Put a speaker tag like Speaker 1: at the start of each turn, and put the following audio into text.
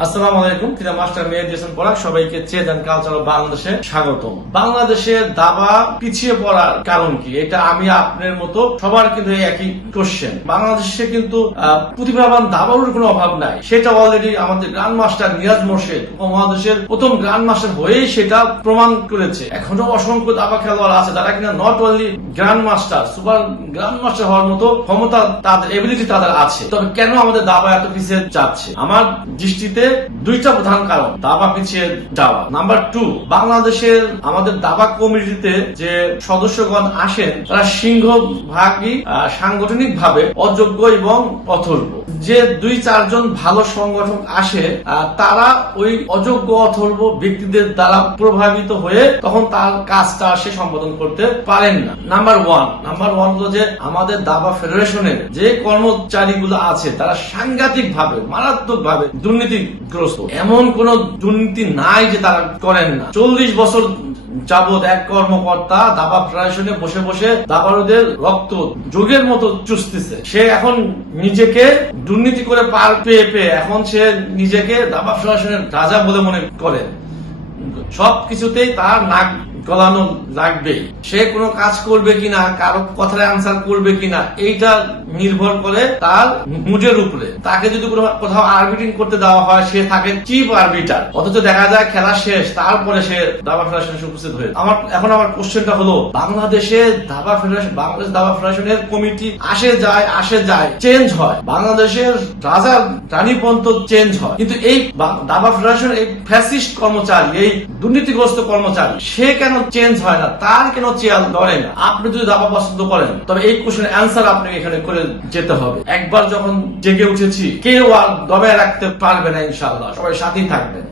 Speaker 1: আসসালামু আলাইকুম, ক্রীড়া মাস্টার সবাইকে কালচার বাংলাদেশে বাংলাদেশে দাবা পিছিয়ে পড়ার কারণ কি? এটা আমি আপনার মতো সবার কিন্তু একই কোশ্চেন বাংলাদেশে কিন্তু প্রতিভাবান দাবারুর কোনো অভাব নাই। সেটা অলরেডি আমাদের গ্র্যান্ড মাস্টার মোর্শেদ উপমহাদেশের প্রথম গ্র্যান্ড মাস্টার হয়েই সেটা প্রমাণ করেছে। এখনও অসংখ্য দাবা খেলোয়াড় আছে যারা কিনা not only grandmaster super grandmaster হওয়ার মতো ক্ষমতা তাদের এবিলিটি তাদের আছে। তবে কেন আমাদের দাবা এত পিছিয়ে যাচ্ছে? আমার দৃষ্টিতে দুইটা প্রধান কারণ, দাবা পিছিয়ে যাওয়া। নাম্বার টু বাংলাদেশের আমাদের দাবা কমিটিতে যে সদস্যগণ আসেন, তারা সিংহভাগই সাংগঠনিক ভাবে অযোগ্য এবং অথর্ব। যে দুই চারজন ভালো সংগঠন আসে তারা ওই অযোগ্য অথর্ব ব্যক্তিদের দ্বারা প্রভাবিত হয়ে তখন তার কাজটা সে সম্পাদন করতে পারেন না। নাম্বার ওয়ান নাম্বার ওয়ান হলো যে আমাদের দাবা ফেডারেশনের যে কর্মচারীগুলো আছে, তারা সাংঘাতিক ভাবে মারাত্মক ভাবে এমন কোন দুর্নীতি নাই যে তারা করেন না। চল্লিশ বছর যাবৎ এক কর্মকর্তা দাবা প্রশাসনে বসে বসে দাবারুদের রক্ত যোগের মতো চুষতেছে। সে এখন নিজেকে দুর্নীতি করে পার পেয়ে পেয়ে এখন সে নিজেকে দাবা প্রশাসনের রাজা বলে মনে করে। সব কিছুতেই তার নাক গলানো লাগবেই সে কোনো কাজ করবে কিনা, কারও কথায় আনসার করবে কিনা, এইটা নির্ভর করে তার মুডের উপরে। তাকে যদি কোনো কোথাও আরবিটিং করতে দেওয়া হয়, সে থাকে চিফ আরবিটার অথচ দেখা যায় খেলা শেষ, তারপরে সে দাবা ফেডারেশনে উপস্থিত হয়ে আমার, এখন আমার কোশ্চেনটা হলো, বাংলাদেশে দাবা ফেডারেশন বাংলাদেশ দাবা ফেডারেশনের কমিটি আসে যায় আসে যায় চেঞ্জ হয়। বাংলাদেশের রাজা রানীপন্ত চেঞ্জ হয়। কিন্তু এই দাবা ফেডারেশন এই ফ্যাসিস্ট কর্মচারী, এই দুর্নীতিগ্রস্ত কর্মচারী, সে কেন চেঞ্জ হয় না? তার কেন চেয়ার ধরে না? আপনি যদি দাবা পছন্দ করেন, তবে এই কোশ্চেন অ্যান্সার আপনাকে এখানে করে যেতে হবে। একবার যখন জেগে উঠেছি কেউ আর দমে রাখতে পারবে না ইনশাল্লাহ সবাই সাথেই থাকবেন।